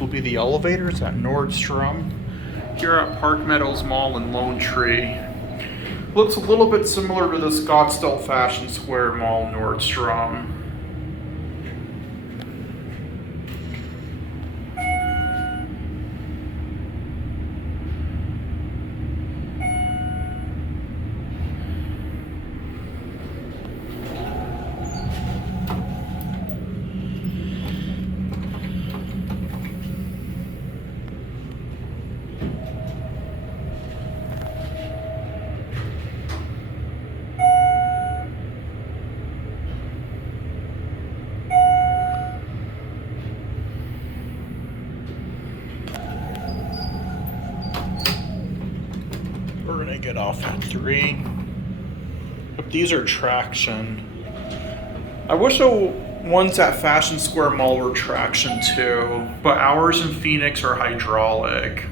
will be the elevators at Nordstrom here at Park Meadows Mall in Lone Tree. Looks a little bit similar to the Scottsdale Fashion Square Mall Nordstrom. We're gonna get off at 3. But these are traction. I wish the ones at Fashion Square Mall were traction too, but ours in Phoenix are hydraulic.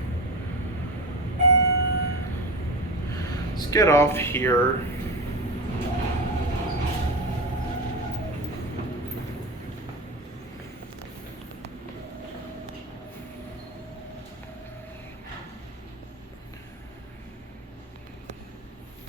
Let's get off here.